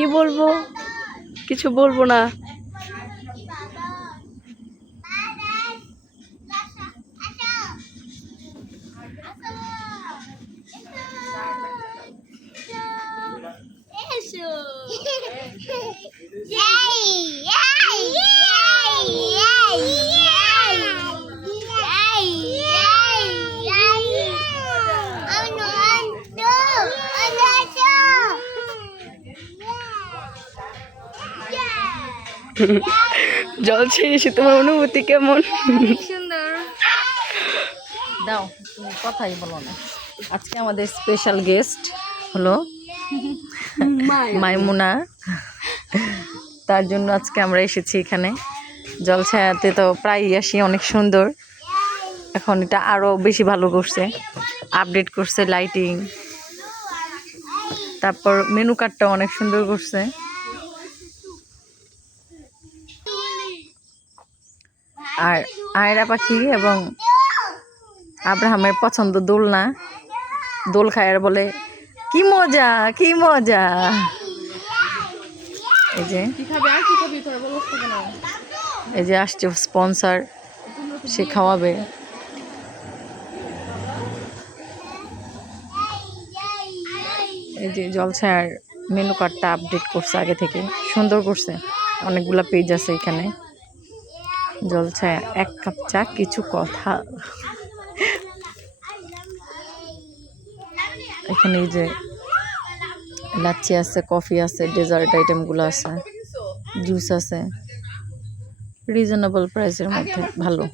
কি বলবো, কিছু বলবো না। জল ছেড়ে এসে তোমার অনুভূতি কেমন? সুন্দর। দাও, তুমি কথাই বলো না। আজকে আমাদের স্পেশাল গেস্ট হলো মাইমুনা। তার জন্য আজকে আমরা এসেছি এখানে। জলছায়াতে তো প্রায়ই আসি, অনেক সুন্দর। এখন এটা আরো বেশি ভালো করছে, আপডেট করছে, লাইটিং, তারপর মেনু কার্ডটা অনেক সুন্দর করছে। আর আয়রা পাখি এবং আব্রাহামের পছন্দ দোলনা, দোল খায় আর বলে কি মজা কি মজা। এই যে আসছে স্পন্সর, সে খাওয়াবে। এই যে জলছায়ার মেনু কার্ডটা আপডেট করছে, আগে থেকে সুন্দর করছে, অনেকগুলা পেজ আছে এখানে। জলছায়া, এক কাপ চা, কিছু কথা। এখানে এই যে লাচ্ছি আছে, কফি আছে, ডেজার্ট আইটেমগুলো আছে, জুস আছে, রিজনেবল প্রাইসের মধ্যে ভালো।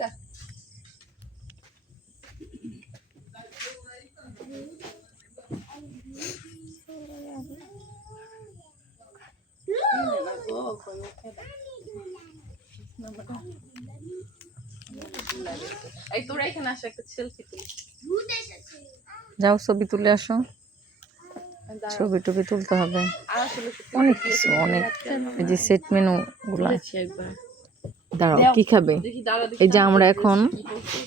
যাও ছবি তুলে আসো, ছবি টবি তুলতে হবে, অনেক কিছু, অনেক। এই যে সেট মেনু গুলা। দাঁড়াও, কি খাবে? এই যে আমরা এখন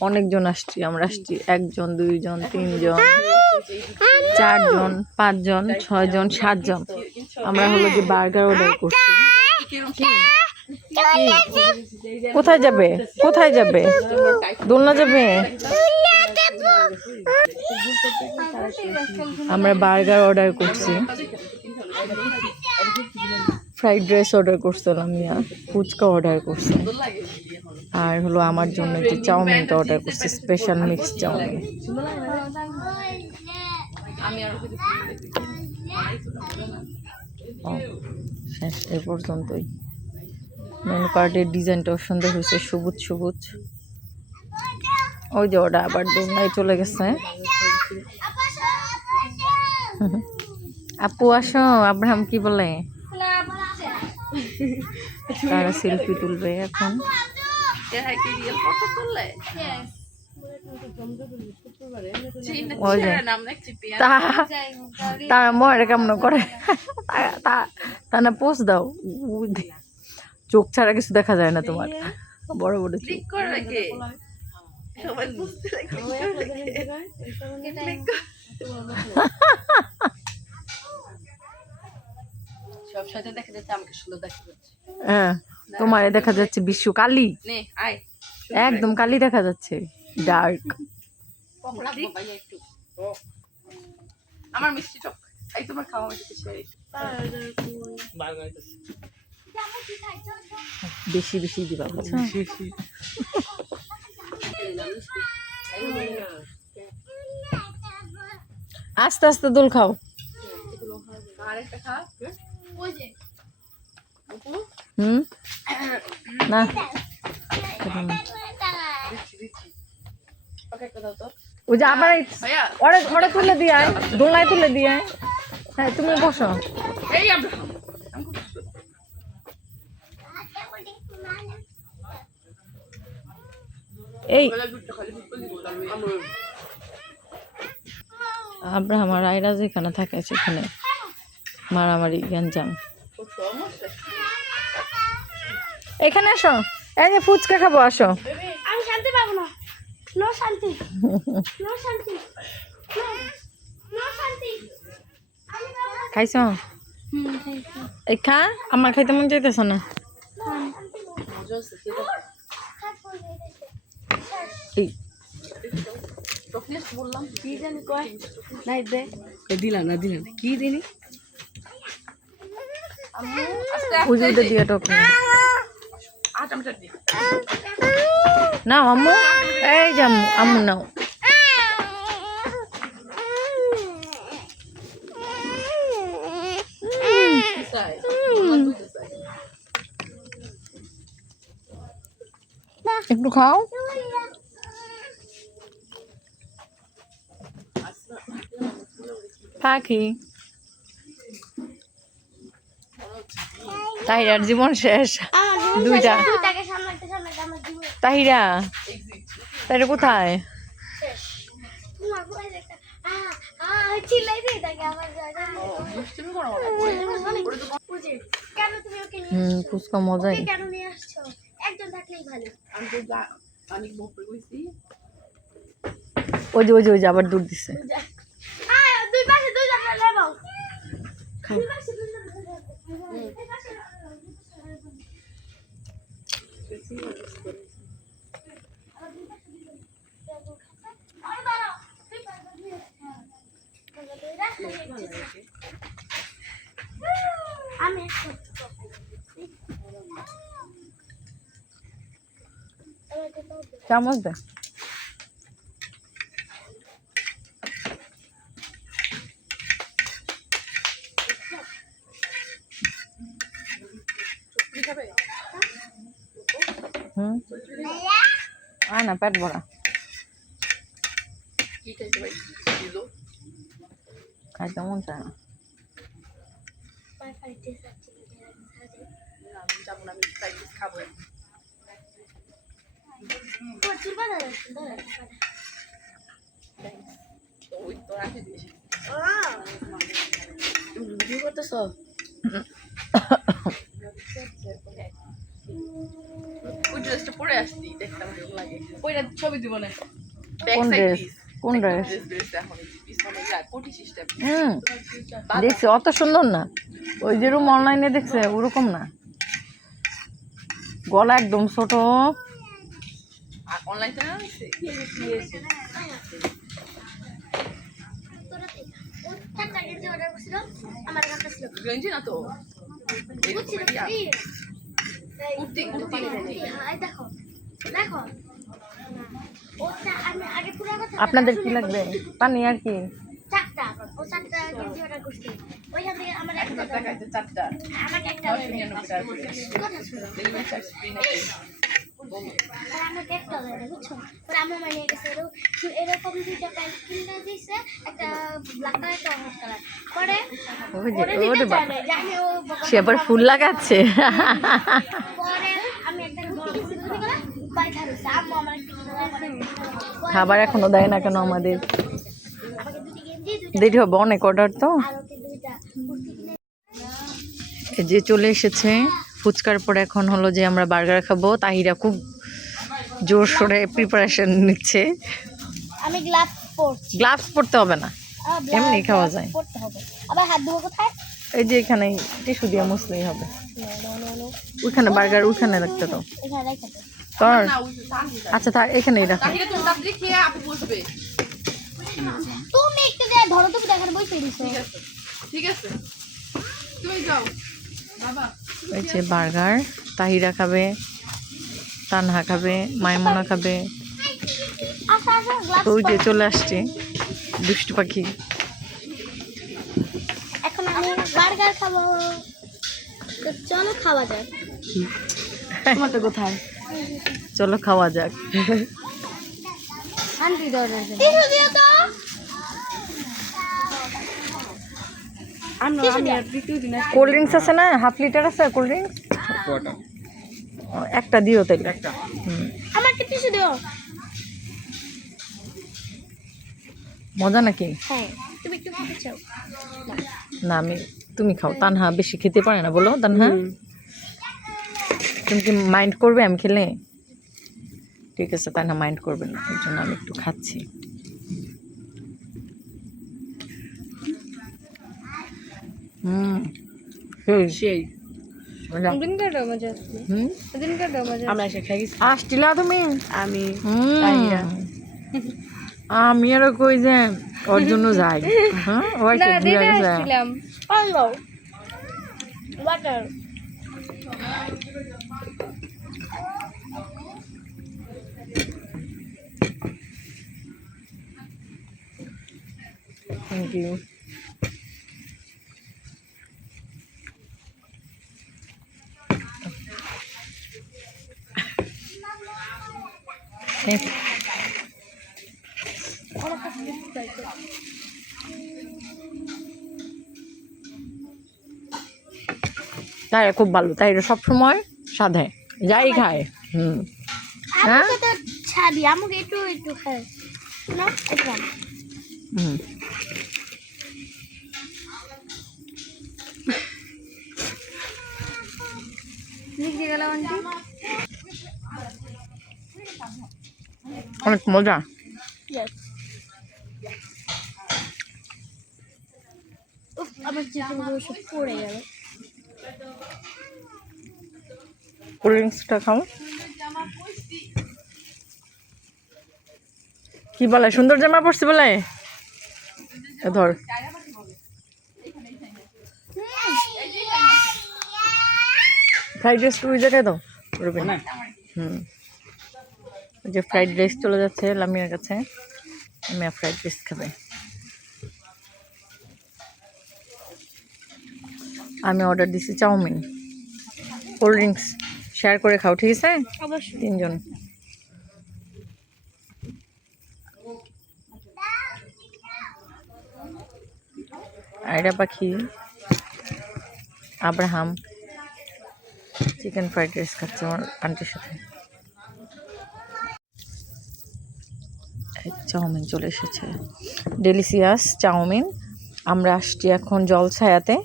অনেকজন আসছি, আমরা আসছি 1 জন 2 জন 3 জন 4 জন 5 জন 6 জন 7 জন। আমরা হলো যে বার্গার অর্ডার করছি। কোথায় যাবে, কোথায় যাবে? দোলনা যাবে? আমরা বার্গার অর্ডার করছি, ফ্রাইড রাইস অর্ডার করছিলাম, ফুচকা অর্ডার করছি, আর হলো আমার জন্য যে চাউমিনটা অর্ডার করছি, স্পেশাল মিক্স চাউমিন। শেষ, এ পর্যন্তই। মেনু কার্ডের ডিজাইনটাও সুন্দর হয়েছে, সবুজ সবুজ। ওই যে ওটা আবার দোলনায় চলে গেছে। আপু আসো, আব্রাহাম কি বলে? তারা সেলফি তুলবে এখন। তারা মরে কেমন করে, তা না পোস্ট দাও, চোখ ছাড়া কিছু দেখা যায় না তোমার, বড় বড় চোখ। হ্যাঁ, তোমারে দেখা যাচ্ছে বিশ্ব কালি, একদম কালি দেখা যাচ্ছে, ডার্ক। আমার মিষ্টি টক, এই তোমার খাওয়া বেশি বেশি দিবা, বুঝছো? আস্তে আস্তে দোল খাও। না ওই যে আবার ওরে তুলে দিয়ে দোলনায় তুলে দিয়ে। হ্যাঁ, তুমি বসো। এই আব্রাহাম আর আয়রা যেখানে থাকে সেখানে মারামারি গ্যাঞ্জাম। এখানে আসো, এই যে ফুচকা খাবো, আসো। আমি শান্তি পাবো না, নো শান্তি, নো শান্তি, নো শান্তি। খাইছো? এই খা, আমার খাইতে মন চাইতেছে না। এই বললাম কি জানি কয় নাই দে দিলা না কি দিনি ওই যে ওটা দিয়ে টক নাও আম্মু, এই যে আম্মু, আম্মু নাও। একটু খাও। পাখি তাহিরার জীবন শেষ। দুইটা তাহিরা, তাহিরা কোথায়? ফুচকা মজাই। ওই যে ওই যে আবার দুধ দিছে। চামচ দে। না পেট ভরা খাইতে মন চায় না। ছবি দিব না কোন ড্রেস? কোন ড্রেস? দেখছি অত সুন্দর না, ওই যেরকম অনলাইনে দেখছে ওরকম না, গলা একদম ছোট। আপনাদের কি লাগবে? পানি আর কি? সে আবার ফুল লাগাচ্ছে। খাবার এখনো দেয় না কেন আমাদের? দেরি হবে অনেক, অর্ডার তো। যে চলে এসেছে ফুচকার পরে, এখন হলো যে আমরা বার্গার খাবো। তাহিরা খুব জোর সোরে প্রিপারেশন নিচ্ছে। আমি গ্লাভস পরছি। গ্লাভস পরতে হবে না, এমনি খাওয়া যায়। আবার হাত ধোবো কোথায়? এই যে এখানে টিস্যু দিয়ে মুছলেই হবে। ওইখানে বার্গার ওইখানে রাখতে দাও। তোর আচ্ছা তা এখানেই রাখো। তুমি একটু দিয়ে ধরো, তুমি দেখার বই ফেলিছো। ঠিক আছে তুমি যাও বাবা। এই যে বার্গার, তাহিরা খাবে, তানহা খাবে, মাইমুনা খাবে। ওই যে চলে আসছে দুষ্টু পাখি। এখন আমি বার্গার খাবো, তো চলো খাওয়া যাক। তোমার তো কোথায়? চলো খাওয়া যাক। আন্টি দরজা দিও তো। আমি আর দ্বিতীয় দিন কোল্ড ড্রিঙ্কস আছে না? হাফ লিটার আছে কোল্ড ড্রিঙ্কস? একটা দিও তাইলে। আমার কি টিস্যু দিও? মজা নাকি? হ্যাঁ, তুমি একটু খেতে চাও? না আমি, তুমি খাও। তানহা বেশি খেতে পারে না, বলো তানহা। তুমি কি মাইন্ড করবে আমি খেলে? ঠিক আছে, তানহা মাইন্ড করবে না, এর জন্য আমি একটু খাচ্ছি। সেই মজা দিনকারটাও মজা আসছে হুম দিনকারটাও মজা আমরা এসে খাই গেছি আসছিলা তুমি আমি আমি আর কই যে ওর জন্য যাই হ্যাঁ ওই তো ঘুরে গেছে হ্যালো ওয়াটার থ্যাংক ইউ তাই খুব ভালো তাই সব সময় সাধে যাই খায় হুম হ্যাঁ আমাকে তো ছাড়ি আমাকে একটু একটু খাই না একটু হুম লিখে গেলাম আন্টি অনেক মজা Yes. উফ আমার চিকেনগুলো সব পড়ে গেল কোল্ড ড্রিঙ্কসটা খাও কি বলে সুন্দর জামা পড়ছি বলে ধর ফ্রাইড রাইস ওই জায়গায় দাও করবে না হুম ওই যে ফ্রাইড রাইস চলে যাচ্ছে লামিয়ার কাছে আমি ফ্রাইড রাইস খাবে আমি অর্ডার দিছি চাউমিন কোল্ড ড্রিঙ্কস শেয়ার করে খাও ঠিক আছে অবশ্যই তিনজন আয়রা পাখি আব্রাহাম চিকেন ফ্রাইড রাইস খাচ্ছে আমার আন্টির সাথে চাউমিন চলে এসেছে ডেলিসিয়াস চাউমিন আমরা আসছি এখন জলছায়াতে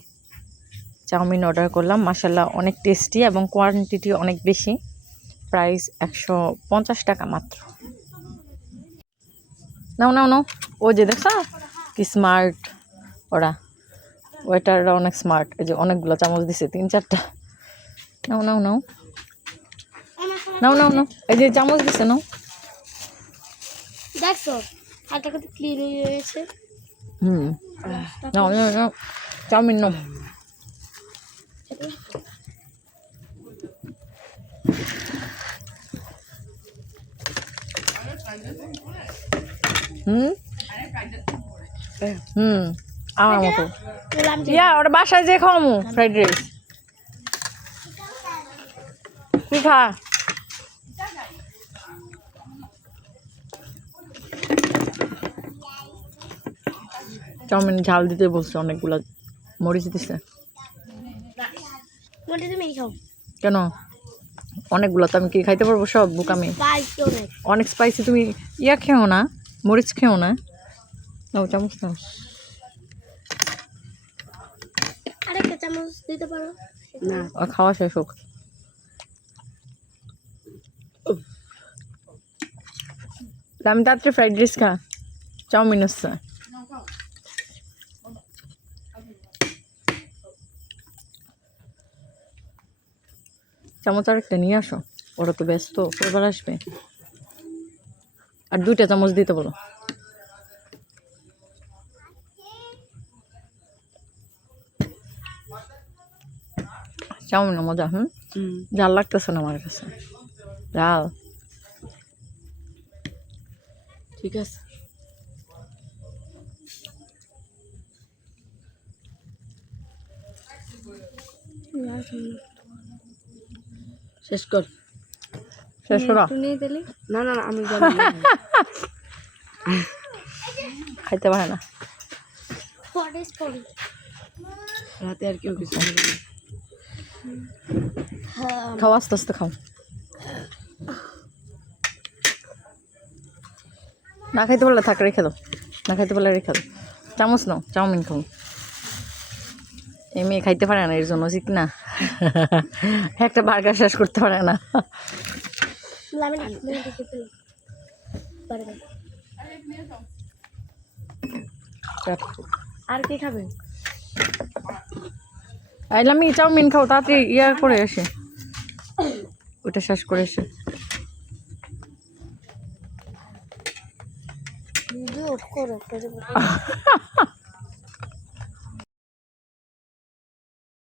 চাউমিন অর্ডার করলাম মাশাআল্লাহ অনেক টেস্টি এবং কোয়ান্টিটি অনেক বেশি প্রাইস 150 টাকা মাত্র নাও নাও নাও ও যে দেখছ কি স্মার্ট ওরা ওয়েটাররা অনেক স্মার্ট এই যে অনেকগুলো চামচ দিছে 3-4টা নাও নাও নাও নাও নাও নাও এই যে চামচ দিছে নাও দেখছো হাতটা কত ক্লিন হয়ে রয়েছে হুম নাও নাও নাও চাউমিন নাও হুম হুম আমার মতো ইয়া ওটা বাসায় যে খাওয়ামু ফ্রাইড রাইস কি খা চাউমিন ঝাল দিতে বলছে অনেকগুলা মরিচ দিছে মোটে তুমি খাও কেন অনেকগুলো তো আমি কি খাইতে পারবো সব বুকামি স্পাইসি অনেক অনেক স্পাইসি তুমি ইয়া খেও না মরিচ খেও না নাও চামচ নাও আরেকটা চামচ দিতে পারো না আর খাওয়া শেষ হোক আমি তাড়াতাড়ি ফ্রাইড রাইস খা চাউমিন হচ্ছে চামচ আর একটা নিয়ে আসো ওরা তো ব্যস্ত এবার আসবে আর 2টা চামচ দিতে বলো চাউমিন মজা ঝাল লাগতেছে না আমার কাছে ঝাল ঠিক আছে শেষ কর শেষ করা নিয়ে দিলি না না না আমি জানি না। খাইতে পারে না হোয়াট ইজ ফর রাতে আর কেউ কিছু বলবে না। খাও আস্তে আস্তে খাও না খাইতে পারলে থাক রেখে দাও না খাইতে পারলে রেখে দাও চামচ নাও চাউমিন খাও এই মেয়ে খাইতে পারে না এর জন্য ঠিক না একটা বার্গার শেষ করতে পারে না লামি না তুমি দেখে ফেলো পারবে আর কি খাবে আইলামি চাউমিন খাও তাড়াতাড়ি ইয়া করে এসে, ওটা শেষ করে এসে। ভিডিও করে